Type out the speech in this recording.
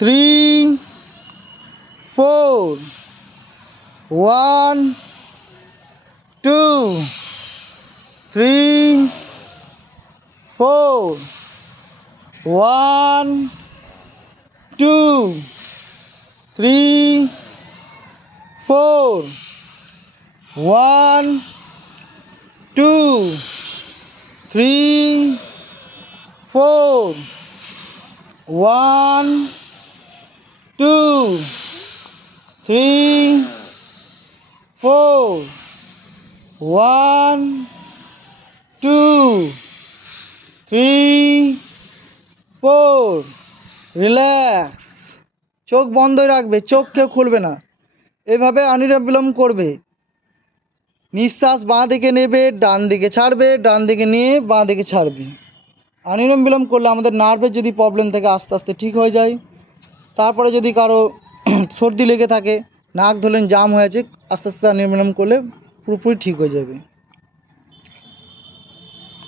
3 4 1 2 3 4 1 2 3 4 1 2 3 4 1 2 3 4 1 2 3 4 relax. চোখ বন্ধই রাখবে, চোখ কেউ খুলবে না। এভাবে অনুলোম বিলোম করবে। নিঃশ্বাস বাঁ দিকে নেবে, ডান দিকে ছাড়বে, ডান দিকে নিয়ে বাঁ দিকে ছাড়বে। অনুলোম বিলোম করলে আমাদের নার্ভের যদি প্রবলেম থাকে আস্তে আস্তে ঠিক হয়ে যায়। তারপরে যদি কারো সর্দি লেগে থাকে, নাক ধরলেন জাম হয়েছে, আস্তে আস্তে অনুলোম বিলোম করলে পুরোপুরি ঠিক হয়ে যাবে।